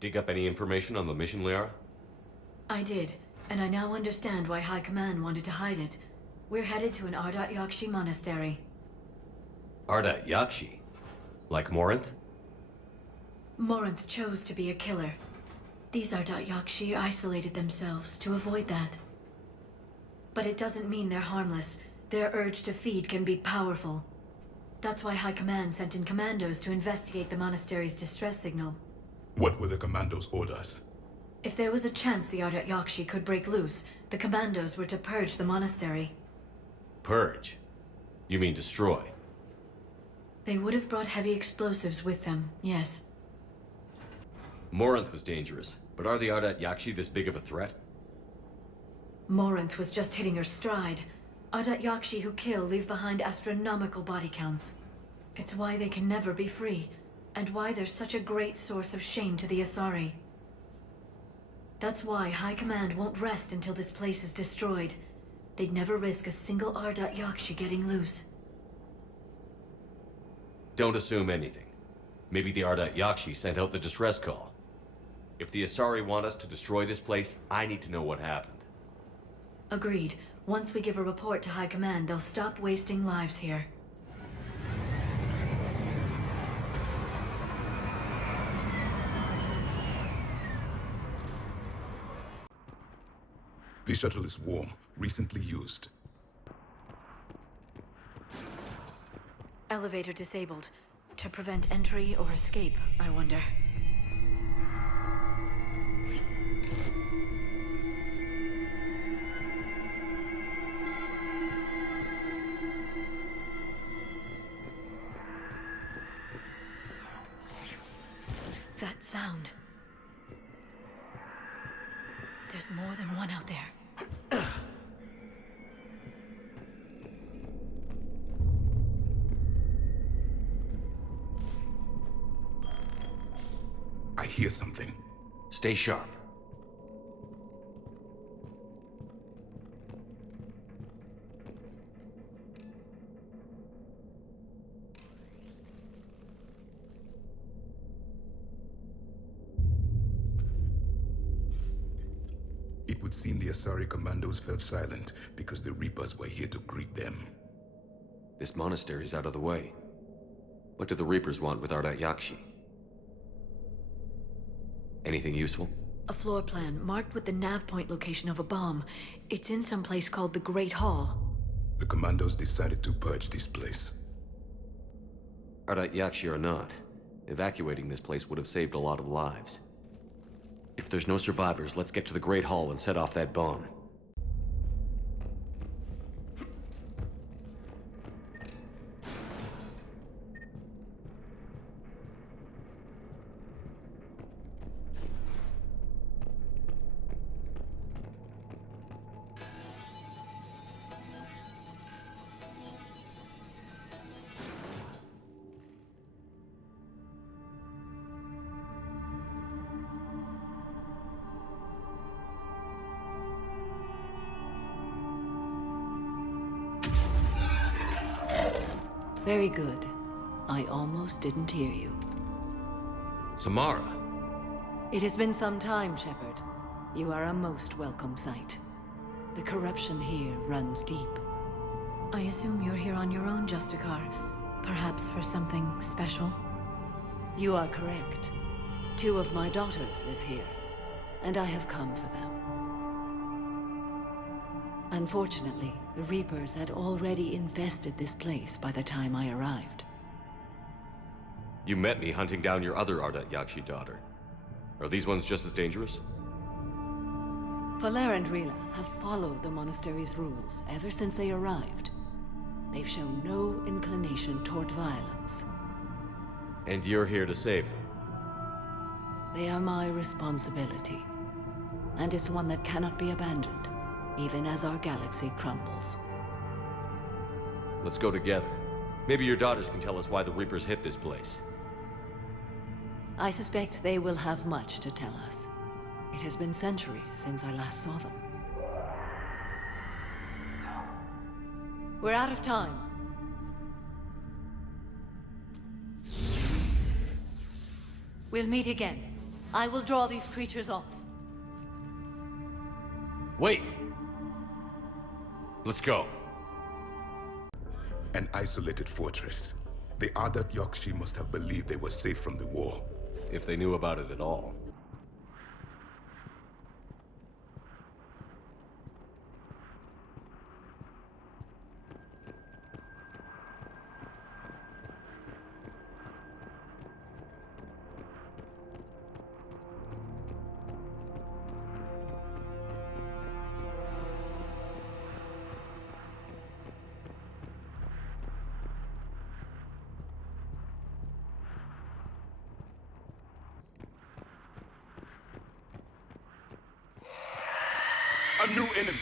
Dig up any information on the mission, Liara? I did, and I now understand why High Command wanted to hide it. We're headed to an Ardat Yakshi Monastery. Ardat Yakshi? Like Morinth? Morinth chose to be a killer. These Ardat Yakshi isolated themselves to avoid that. But it doesn't mean they're harmless. Their urge to feed can be powerful. That's why High Command sent in commandos to investigate the monastery's distress signal. What were the commandos' orders? If there was a chance the Ardat Yakshi could break loose, the commandos were to purge the monastery. Purge? You mean destroy? They would have brought heavy explosives with them, yes. Morinth was dangerous, but are the Ardat Yakshi this big of a threat? Morinth was just hitting her stride. Ardat Yakshi who kill leave behind astronomical body counts. It's why they can never be free, and why they're such a great source of shame to the Asari. That's why High Command won't rest until this place is destroyed. They'd never risk a single Ardat Yakshi getting loose. Don't assume anything. Maybe the Ardat Yakshi sent out the distress call. If the Asari want us to destroy this place, I need to know what happened. Agreed. Once we give a report to High Command, they'll stop wasting lives here. The shuttle is warm, recently used. Elevator disabled. To prevent entry or escape, I wonder. That sound. There's more than one out there. I hear something. Stay sharp. It would seem the Asari commandos fell silent because the Reapers were here to greet them. This monastery's out of the way. What do the Reapers want with Ardat Yakshi? Anything useful? A floor plan marked with the nav point location of a bomb. It's in some place called the Great Hall. The commandos decided to purge this place. Ardat Yakshi or not, evacuating this place would have saved a lot of lives. If there's no survivors, let's get to the Great Hall and set off that bomb. Very good. I almost didn't hear you. Samara! It has been some time, Shepard. You are a most welcome sight. The corruption here runs deep. I assume you're here on your own, Justicar. Perhaps for something special? You are correct. 2 of my daughters live here, and I have come for them. Unfortunately, the Reapers had already infested this place by the time I arrived. You met me hunting down your other Ardat Yakshi daughter. Are these ones just as dangerous? Valer and Rila have followed the monastery's rules ever since they arrived. They've shown no inclination toward violence. And you're here to save them? They are my responsibility. And it's one that cannot be abandoned, even as our galaxy crumbles. Let's go together. Maybe your daughters can tell us why the Reapers hit this place. I suspect they will have much to tell us. It has been centuries since I last saw them. We're out of time. We'll meet again. I will draw these creatures off. Wait! Let's go. An isolated fortress. The Ardat Yakshi must have believed they were safe from the war. If they knew about it at all. A new enemy!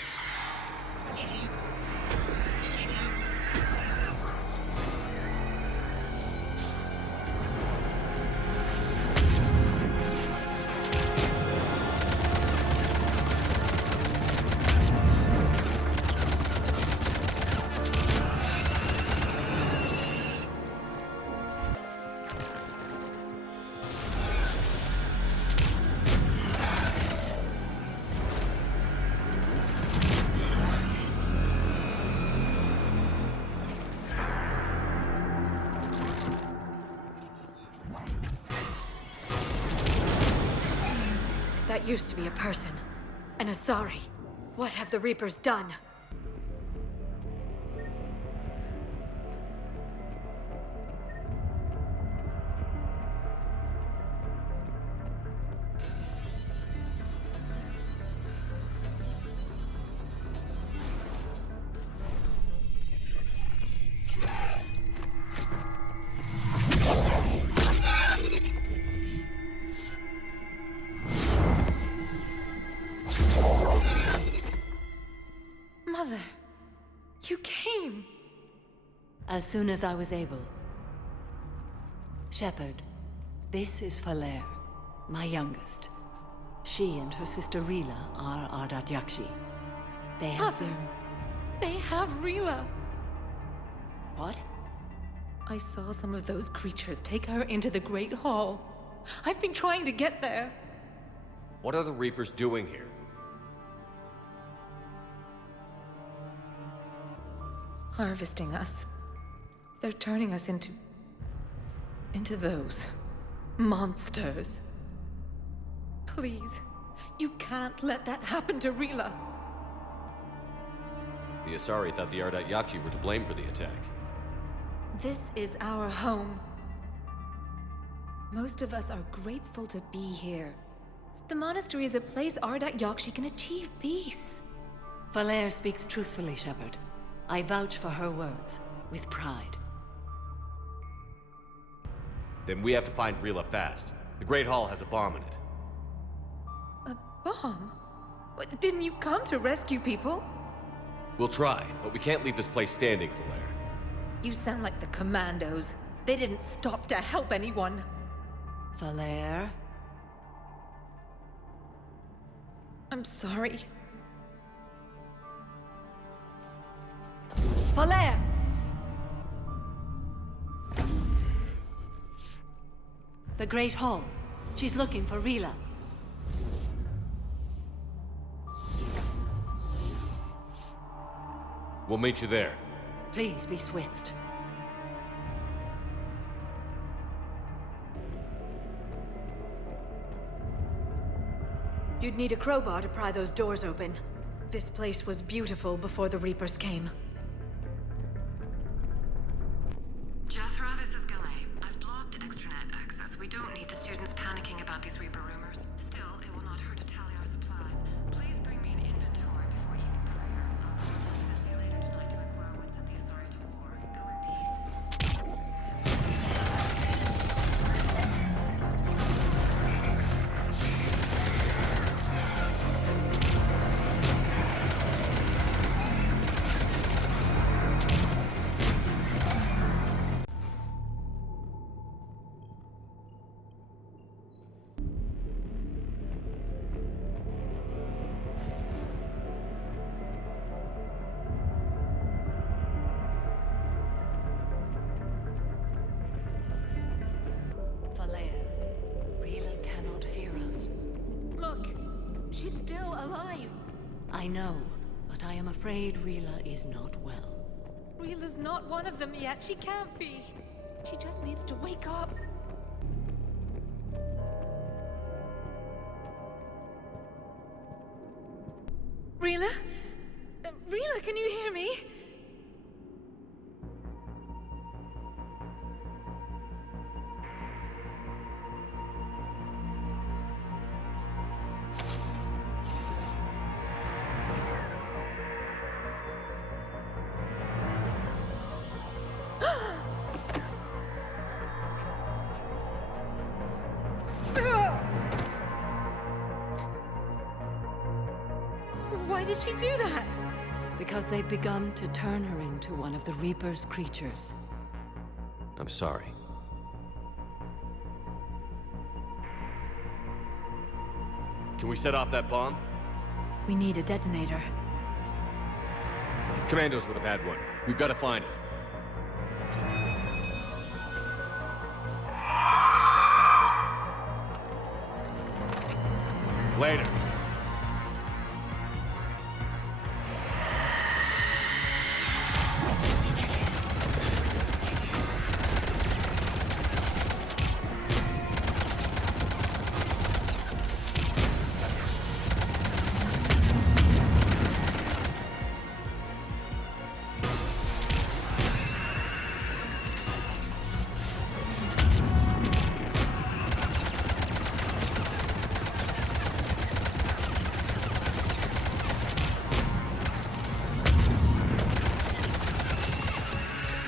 That used to be a person. An Asari. What have the Reapers done? Mother, you came. As soon as I was able. Shepard, this is Falere, my youngest. She and her sister Rila are Ardat Yakshi. They have been... They have Rila. What? I saw some of those creatures take her into the Great Hall. I've been trying to get there. What are the Reapers doing here? Harvesting us. They're turning us into those monsters. Please, you can't let that happen to Rila. The Asari thought the Ardat Yakshi were to blame for the attack. This is our home. Most of us are grateful to be here. The monastery is a place Ardat Yakshi can achieve peace. Falere speaks truthfully, Shepard. I vouch for her words, with pride. Then we have to find Rila fast. The Great Hall has a bomb in it. A bomb? What, didn't you come to rescue people? We'll try, but we can't leave this place standing, Falere. You sound like the Commandos. They didn't stop to help anyone. Falere? I'm sorry. Falere! The Great Hall. She's looking for Rila. We'll meet you there. Please be swift. You'd need a crowbar to pry those doors open. This place was beautiful before the Reapers came. Jethro, this is Galay. I've blocked extranet access. We don't need the students panicking about these Reaper rumors. Still, it will not hurt to tally our supplies. Please bring me an inventory before evening prayer. I'll see you later tonight to inquire what sent the Asari to war. Go in peace. She's still alive. I know, but I am afraid Rila is not well. Rila's not one of them yet. She can't be. She just needs to wake up. Rila? Rila, can you hear me? Why did she do that? Because they've begun to turn her into one of the Reaper's creatures. I'm sorry. Can we set off that bomb? We need a detonator. Commandos would have had one. We've got to find it. Later.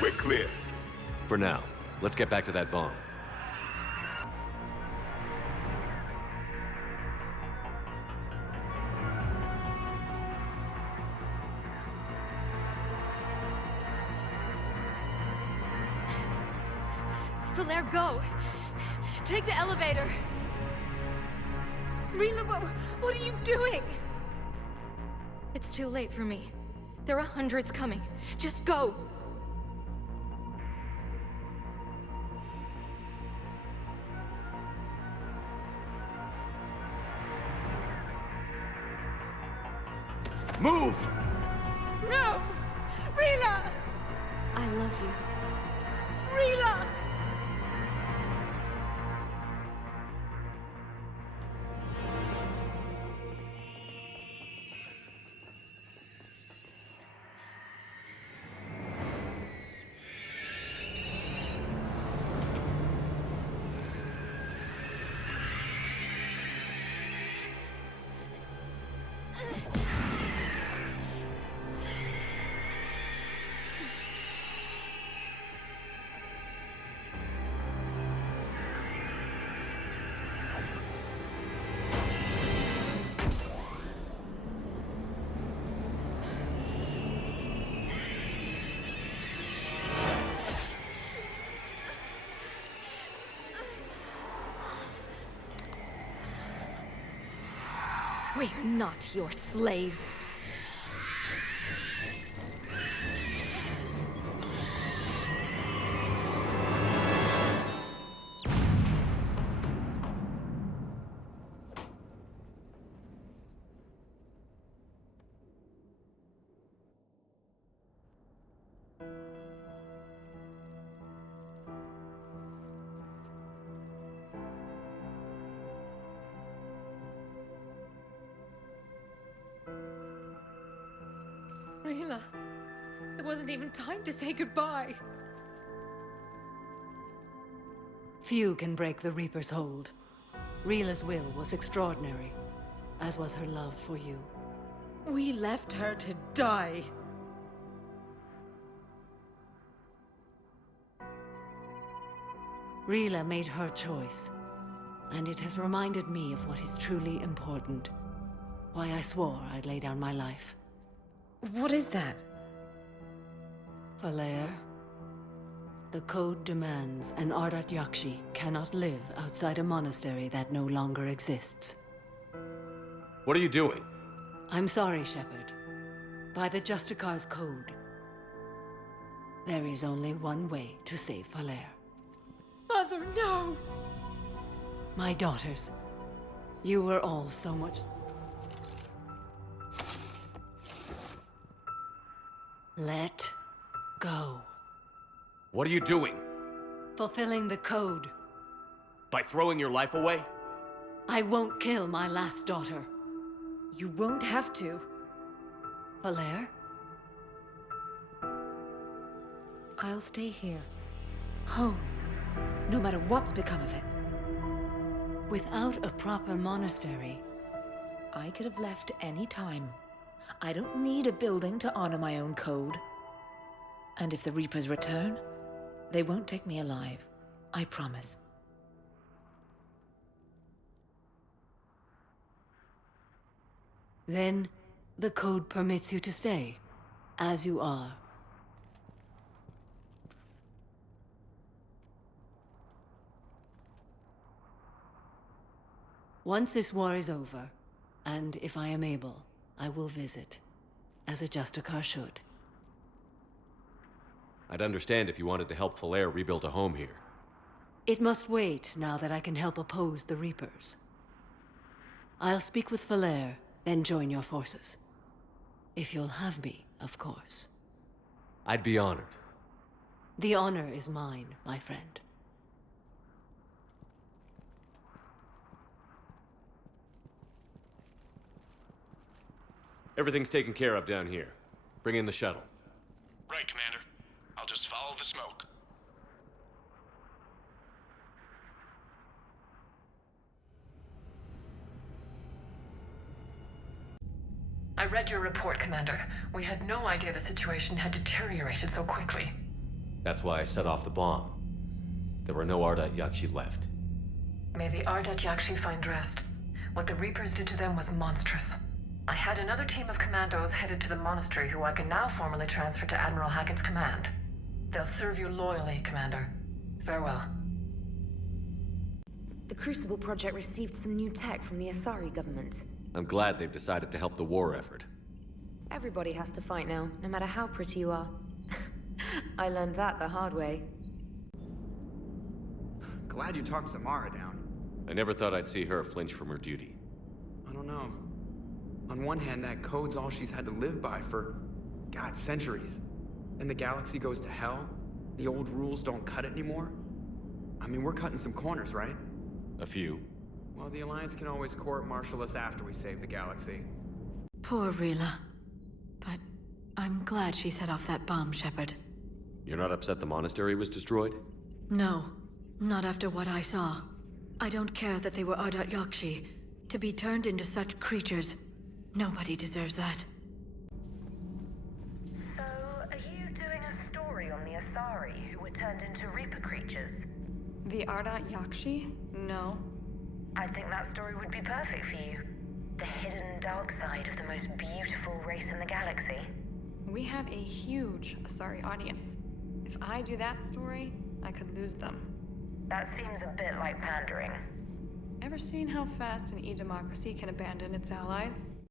We're clear. For now, let's get back to that bomb. Solaire, go! Take the elevator! Rila, what are you doing? It's too late for me. There are hundreds coming. Just go! Move! No! Rila! I love you. Rila! We're not your slaves. Rila, it wasn't even time to say goodbye. Few can break the Reaper's hold. Rila's will was extraordinary, as was her love for you. We left her to die. Rila made her choice, and it has reminded me of what is truly important. Why I swore I'd lay down my life. What is that? Valair, the code demands an Ardat Yakshi cannot live outside a monastery that no longer exists. What are you doing? I'm sorry, Shepard. By the Justicar's code, there is only one way to save Valair. Mother, no! My daughters, you were all so much... Let go. What are you doing? Fulfilling the code. By throwing your life away? I won't kill my last daughter. You won't have to. Valere? I'll stay here. Home. No matter what's become of it. Without a proper monastery, I could have left any time. I don't need a building to honor my own code. And if the Reapers return, they won't take me alive. I promise. then the code permits you to stay, as you are. Once this war is over, and if I am able, I will visit, as a Justicar should. I'd understand if you wanted to help Valere rebuild a home here. It must wait now that I can help oppose the Reapers. I'll speak with Valere, then join your forces. If you'll have me, of course. I'd be honored. The honor is mine, my friend. Everything's taken care of down here. Bring in the shuttle. Right, Commander. I'll just follow the smoke. I read your report, Commander. We had no idea the situation had deteriorated so quickly. That's why I set off the bomb. There were no Ardat Yakshi left. May the Ardat Yakshi find rest. What the Reapers did to them was monstrous. I had another team of commandos headed to the Monastery who I can now formally transfer to Admiral Hackett's command. They'll serve you loyally, Commander. Farewell. The Crucible Project received some new tech from the Asari government. I'm glad they've decided to help the war effort. Everybody has to fight now, no matter how pretty you are. I learned that the hard way. Glad you talked Samara down. I never thought I'd see her flinch from her duty. I don't know. On one hand, that code's all she's had to live by for, God, centuries. And the galaxy goes to hell. The old rules don't cut it anymore. I mean, we're cutting some corners, right? A few. Well, the Alliance can always court-martial us after we save the galaxy. Poor Rila. But I'm glad she set off that bomb, Shepard. You're not upset the monastery was destroyed? No, not after what I saw. I don't care that they were Ardat Yakshi. To be turned into such creatures, nobody deserves that. So, are you doing a story on the Asari who were turned into Reaper creatures? The Ardat Yakshi? No. I think that story would be perfect for you. The hidden dark side of the most beautiful race in the galaxy. We have a huge Asari audience. If I do that story, I could lose them. That seems a bit like pandering. Ever seen how fast an e-democracy can abandon its allies?